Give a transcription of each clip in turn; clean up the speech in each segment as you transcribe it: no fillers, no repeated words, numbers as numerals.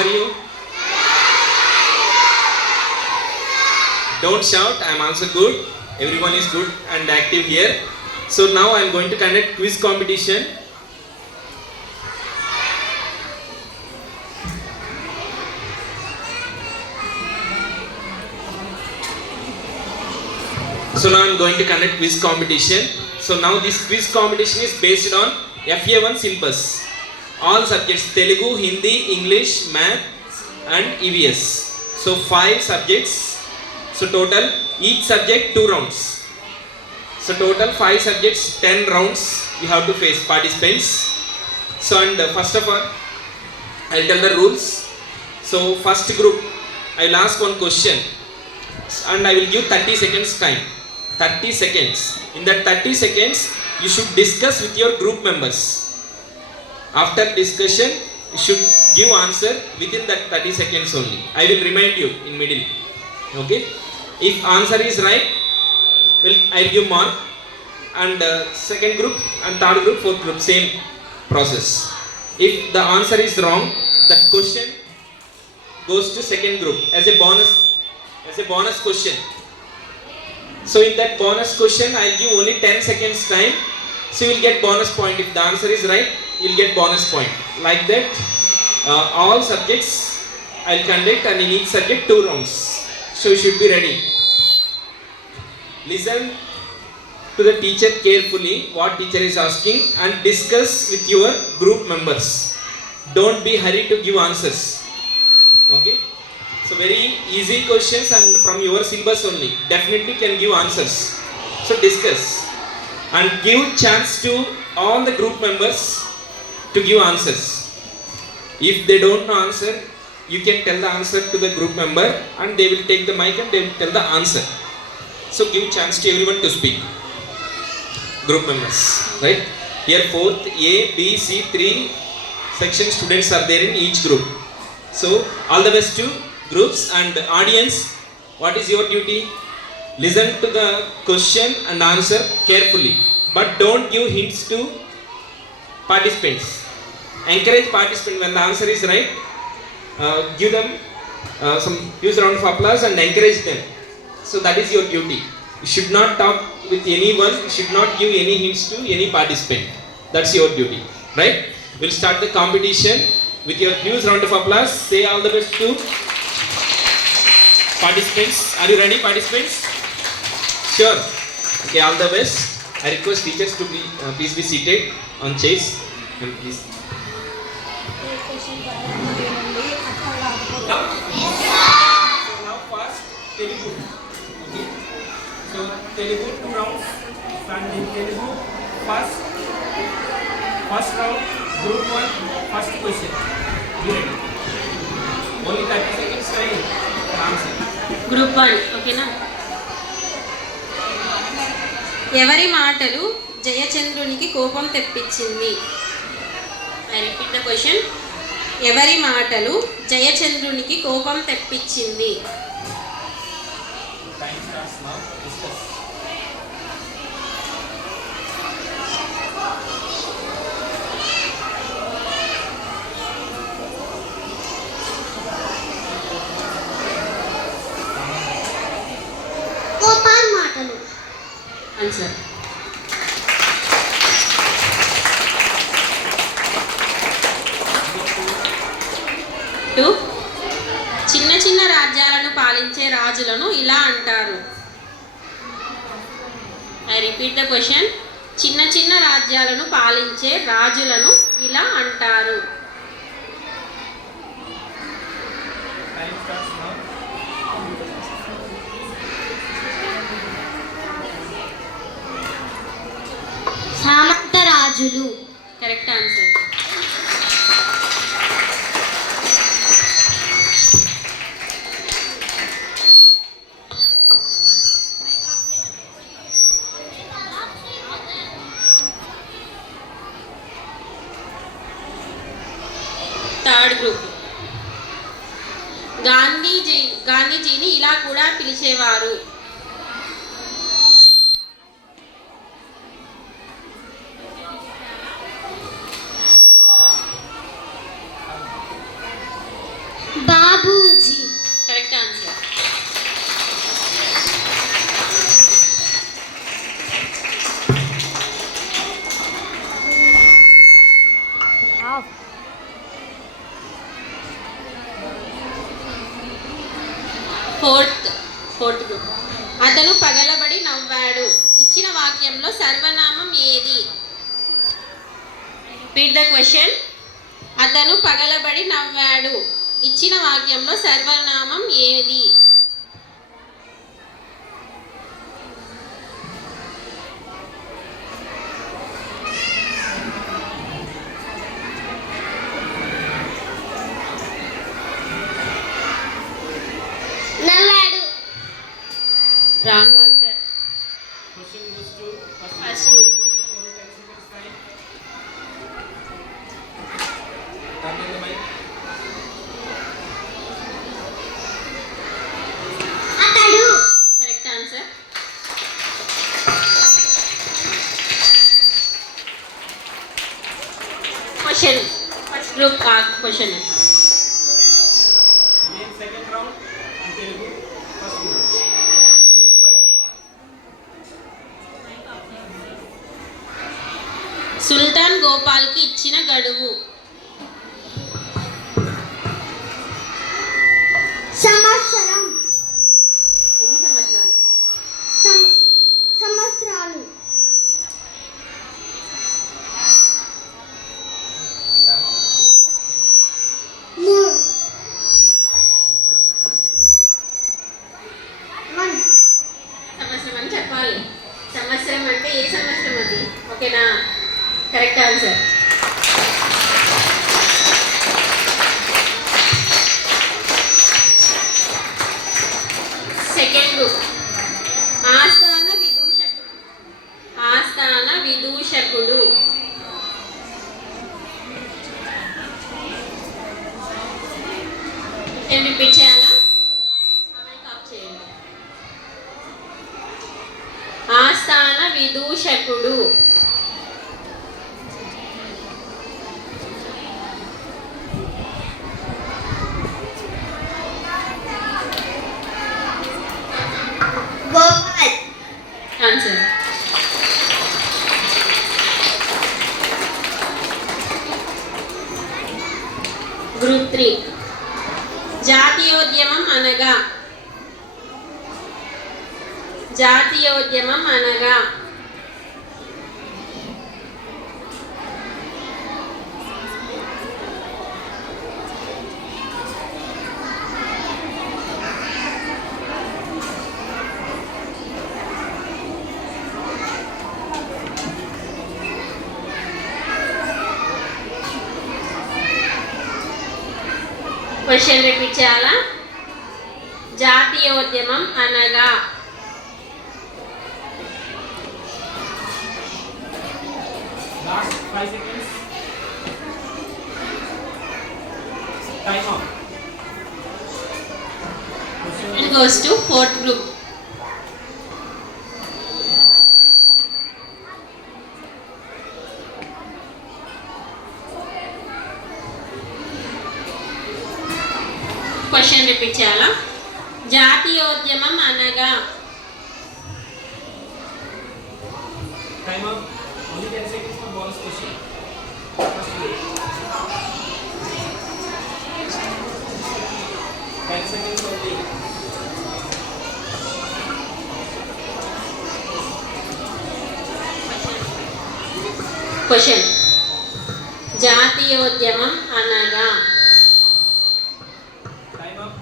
are you? Don't shout, I am also good. Everyone is good and active here. So now I am going to conduct quiz competition. So now I am going to conduct quiz competition. So now this quiz competition is based on FA1 syllabus. All subjects Telugu, Hindi, English, Math and EVS. So 5 subjects. So total each subject 2 rounds. So total 5 subjects 10 rounds you have to face participants. So and first of all I will tell the rules. So first group I will ask one question and I will give 30 seconds time. 30 seconds. In that 30 seconds you should discuss with your group members. After discussion you should give answer within that 30 seconds only. I will remind you in middle. Okay. If answer is right, I will give mark, and second group and third group, fourth group, same process. If the answer is wrong, the question goes to second group as a bonus question. So in that bonus question, I will give only 10 seconds time. So you will get bonus point. If the answer is right, you will get bonus point. Like that, all subjects I will conduct, and in each subject 2 rounds. So you should be ready. Listen to the teacher carefully, what teacher is asking, and discuss with your group members. Don't be hurried to give answers. Okay? So very easy questions and from your syllabus only. Definitely can give answers. So discuss and give chance to all the group members to give answers. If they don't know answer, you can tell the answer to the group member and they will take the mic and they will tell the answer. So give chance to everyone to speak. Group members, right? Here 4th, A, B, C, 3 section students are there in each group. So all the best to groups and audience. What is your duty? Listen to the question and answer carefully. But don't give hints to participants. Encourage participants when the answer is right. Give them some huge round of applause and encourage them. So that is your duty. You should not talk with anyone. You should not give any hints to any participant. That's your duty, right? We'll start the competition with your huge round of applause. Say all the best to participants. Are you ready, participants? Sure. Okay, all the best. I request teachers to please be seated on chairs and please. Telugu. Okay. So Telugu 2 rounds and in Telugu first round group 1 first question. You ready? Only 30 seconds time for answer. Group 1 okay na? ఎవరి మాటలు జయచంద్రునికి కోపం తెప్పించింది? I repeat the question. ఎవరి మాటలు జయచంద్రునికి కోపం తెప్పించింది? Time starts now. Discuss. కోపాన్ మాటలు. Answer. Two. చిన్న చిన్న రాజ్యాలను పాలించే రాజులను ఇలా అంటారు. I repeat the question. చిన్న చిన్న రాజ్యాలను పాలించే రాజులను ఇలా అంటారు. Time starts now. సామంత రాజులు. Correct answer. Third group. గాంధీజీని ఇలా కూడా పిలిచేవారు. Fourth group. అతను పగలబడి నవ్వాడు. ఇచ్చిన వాక్యంలో సర్వనామం ఏది? Repeat the question. అతను పగలబడి నవ్వాడు. ఇచ్చిన వాక్యంలో సర్వనామం ఏది? నవ్వాడు. Wrong answer. Question goes to First group. question, only 10 seconds time. Turn on the mic. అతడు. Correct answer. Question first group question. Again second round in Telugu. First group. సుల్తాన్ గోపాల్కి ఇచ్చిన గడువు. సంవత్సరం. ఎన్ని సంవత్సరాలు? సంవత్సరాలు. మూడు. వన్. సంవత్సరం అని చెప్పాలి. సంవత్సరం అంటే ఏ సంవత్సరం అది? ఓకేనా? Correct answer. Second group. ఆస్థాన విదూషకుడు. నేను రిపీట్ చేయాలా? ఆప్ చేయండి. ఆస్థాన విదూషకుడు. గోపాల్. ఆన్సర్. గ్రూప్ 3. జాతీయోద్యమం అనగా. జాతీయోద్యమం అనగా. క్వశ్చన్ రిపీట్ చేయాలా? జాతీయోద్యమం అనగా. Last 5 seconds. Time off. It goes to fourth group. Question repeat చేయాలా? జాతీయోద్యమం అనగా. Time up. Only 10 seconds for bonus question. First group. 10 seconds only. Question. జాతీయోద్యమం అనగా. Time up.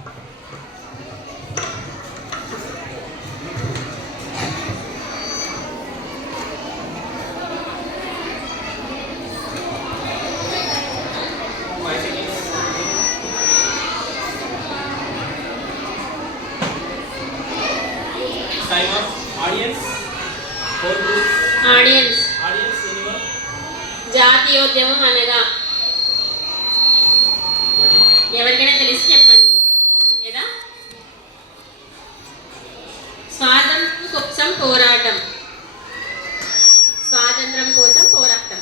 Time up. Audience. 4 groups. Audience. Audience, anyone? జాతీయోద్యమం అనగా. Ready? ఎవరికైనా తెలిసి చెప్పండి. లేదా స్వాతంత్రం కోసం పోరాటం. స్వాతంత్రం కోసం పోరాటం.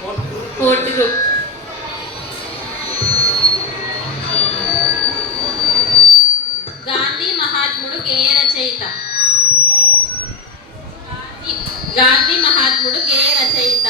Fourth group. Fourth group. Gandhi మహాత్ముడు గేయ రచయిత. గాంధీ గాంధీ మహాత్ముడు గేయ రచయిత.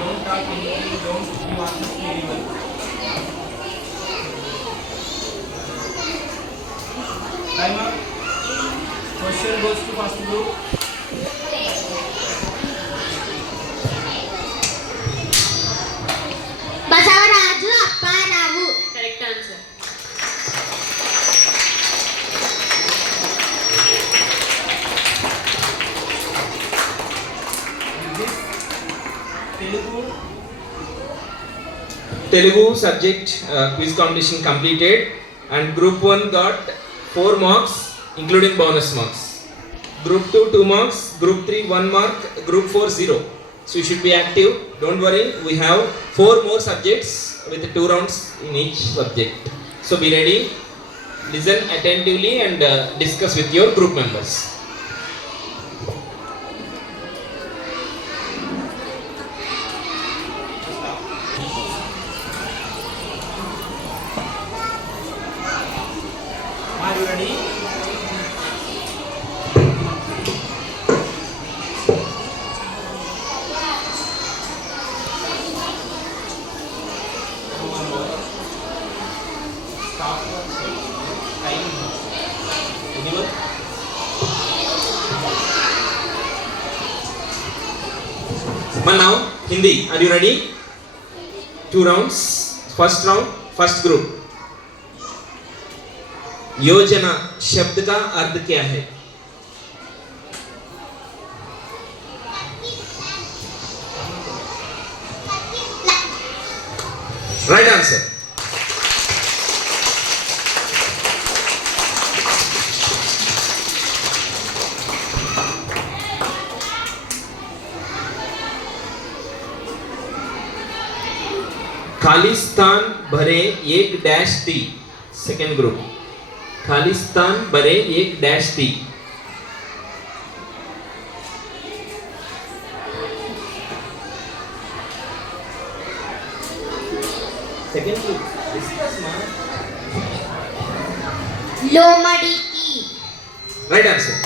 Don't talk anything, don't give answers to anyone. Time up. Question goes to first group. Basavaraju Apparao. Correct answer. Telugu subject quiz competition completed, and group 1 got 4 marks including bonus marks. Group 2 2 marks, group 3 1 mark, group 4 0. So you should be active. Don't worry, we have 4 more subjects with 2 rounds in each subject. So be ready, listen attentively and discuss with your group members. Are you ready? Stop. Time. Anyone? Now, Hindi. Are you ready? 2 rounds. First round, first group. योजना शब्द का अर्थ क्या है? Right answer. Khalistan भरे एक dash थी. Second group. Khalistan भरे एक डैश थी. Second group. डिस्कस मा. లోమడి की. Right answer.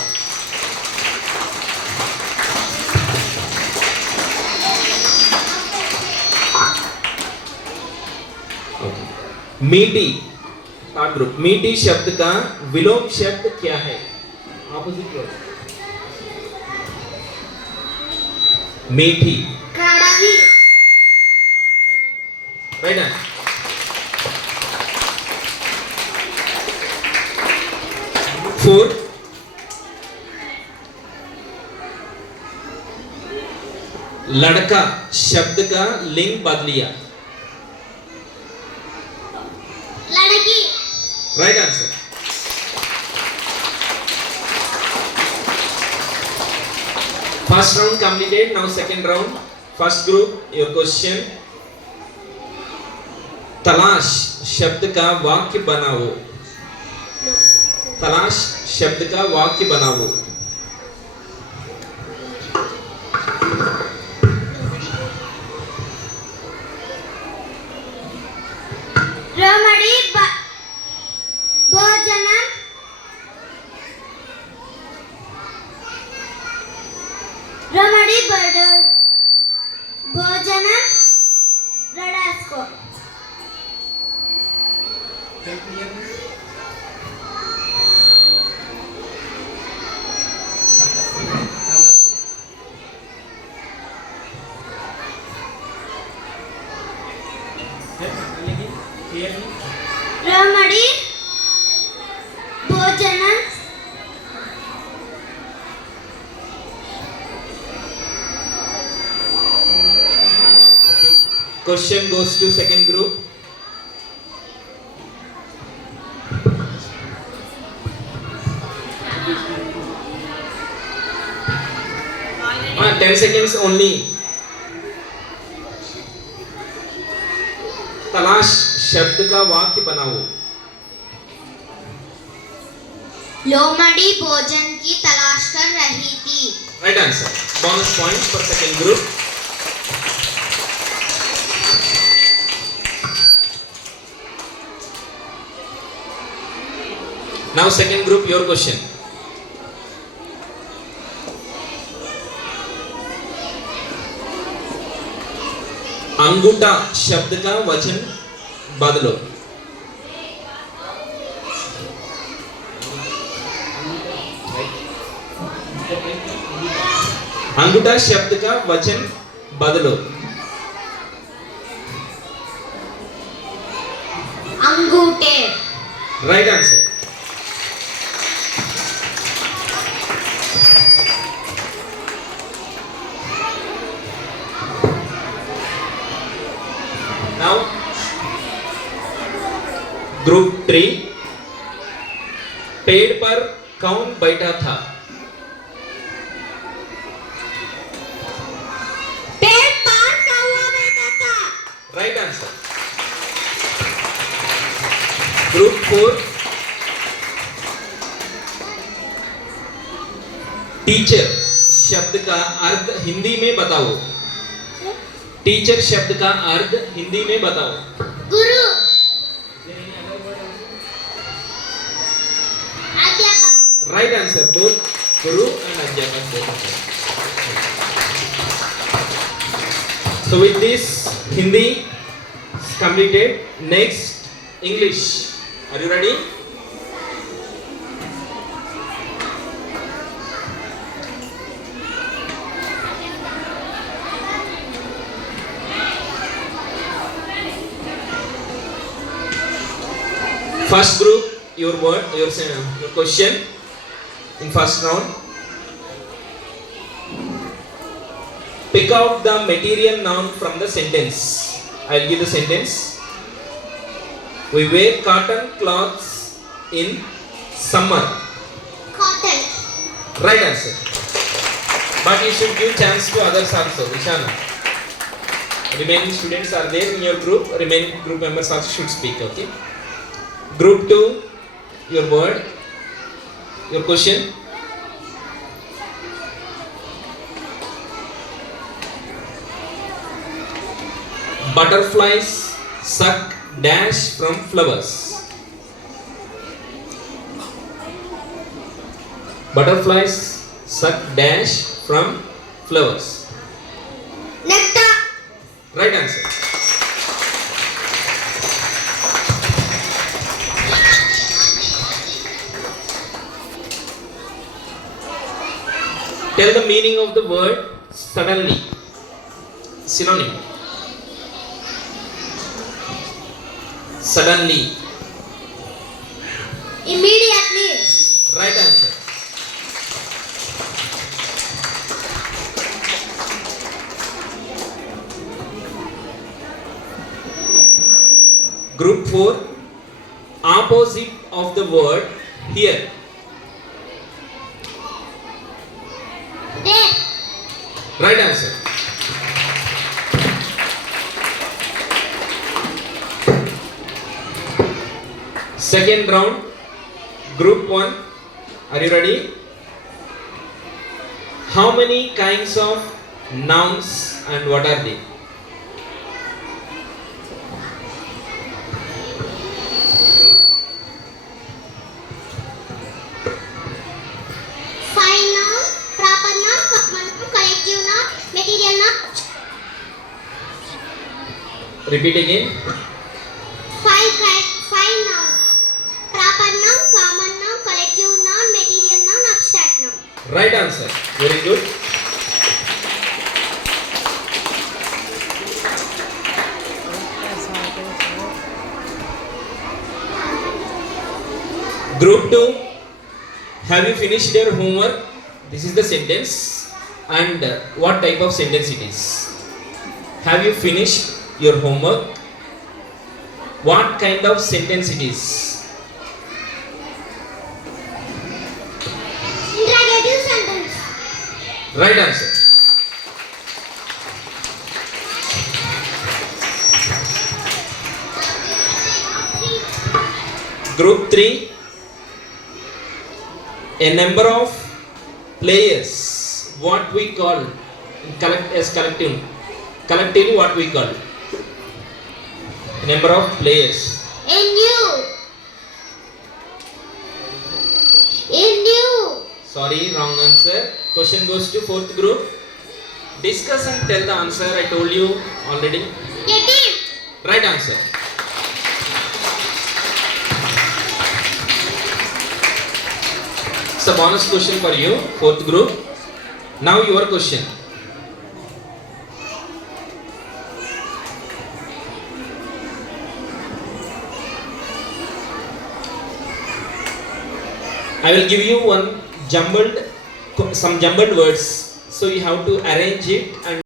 मीठी. Third group. मीठी शब्द का विलोम शब्द क्या है? Opposite word. मीठी. కడవి. Right answer. फोर. लड़का शब्द का लिंग बदलिया. లడకి. Right answer. First round completed. Now second round. First group, your question. तलाश शब्द का वाक्य बनाओ. तलाश शब्द का वाक्य बनाओ. రమడి భోజనం. రమడి భోజనం రడాస్కో. రమడి భోజనం. Question goes to second group. 10 seconds only. तलाश शब्द का वाक्य बनाओ. लोमड़ी भोजन की तलाश कर रही थी. Right answer. Bonus points for second group. Now second group, your question. अंगूठा शब्द का वचन बदलो. अंगूठा शब्द का वचन बदलो. अंगूठे. Right answer. Now ग्रुप 3, पेड़ पर कौन बैठा था? पेड़ पर कौवा बैठा था. Right answer. ग्रुप 4, टीचर शब्द का अर्थ हिंदी में बताओ. टीचर शब्द का अर्थ हिंदी में बताओ. गुरु. अध्यापक. Right answer. Both Guru and अध्यापक both. So with this Hindi is completed. Next English. Are you ready? First group, your word, your question in first round. Pick out the material noun from the sentence. I'll give the sentence. We wear cotton cloths in summer. Cotton. Right answer. But you should give chance to others also. Vishana. Remaining students are there in your group. Remaining group members also should speak. Okay. Group 2, your word, your question. Butterflies suck dash from flowers. Butterflies suck dash from flowers. Nectar. Right answer. Tell the meaning of the word suddenly. Synonym. Suddenly. Immediately. Right answer. Group 4, opposite of the word here. There. Right answer. Second round, group 1. Are you ready? How many kinds of nouns and what are they? Five noun, proper noun, common noun, collective noun, material noun. Repeat again. Five nouns. Proper noun, common noun, collective noun, material noun, abstract noun. Right answer. Very good. Group 2, have you finished your homework? This is the sentence and what type of sentence it is. Have you finished your homework? What kind of sentence it is? Interrogative sentence. Right answer. Group 3, a number of players, what we call as collective. Collectively, what we call? Number of players. New. Sorry, wrong answer. Question goes to fourth group. Discuss and tell the answer. I told you already. A team. Right answer. It's a bonus question for you, fourth group. Now your question. I will give you some jumbled words. So you have to arrange it and